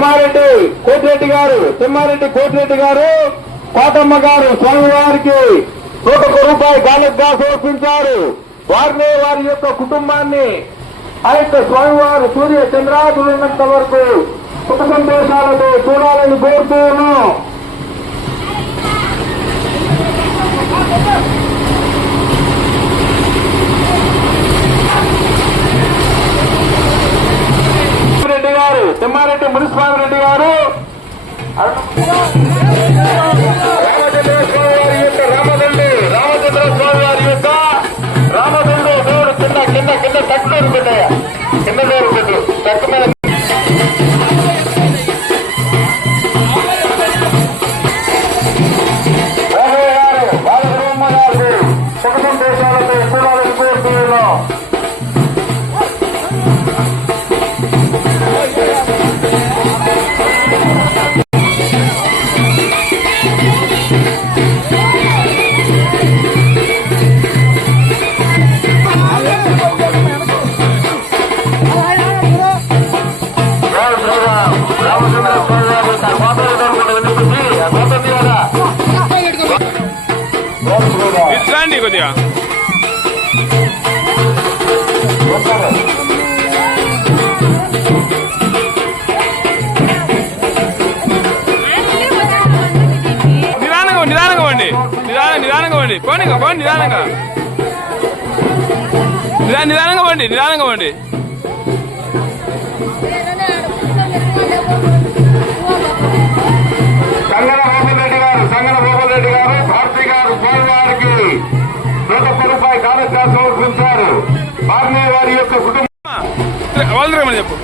తిమ్మారెడ్డి కోటిరెడ్డి గారు కోటమ్మ గారు స్వామివారికి 101 రూపాయలు కానుకగా సమర్పించారు. వారిని వారి యొక్క కుటుంబాన్ని ఆ యొక్క స్వామివారు సూర్య చంద్రాదులు ఉన్నంత వరకు సుఖ సంతోషాలతో చూడాలని కోరుతున్నాను. రెడ్డి గారు తిమ్మారెడ్డి మునిస్వామి రెడ్డి గారు రామచంద్ర స్వామి వారి యొక్క రామచంద్ర దేవుడు కింద తక్కువ పెట్టాయా కింద దేవుడు పెట్టు తక్కువ మీద సుఖ సంతోషాలతో చూడాలని కోరుతున్నాం. ఇట్లాండి కొద్దిగా నిదానంగా వండి పోనీ నిదానంగా వండి సంగన మోహన్ రెడ్డి గారు భారతి గారు స్వామివారికి 101 రూపాయలు కానుకగా సమర్పించారు. వారిని వారి యొక్క కుటుంబం చెప్పు.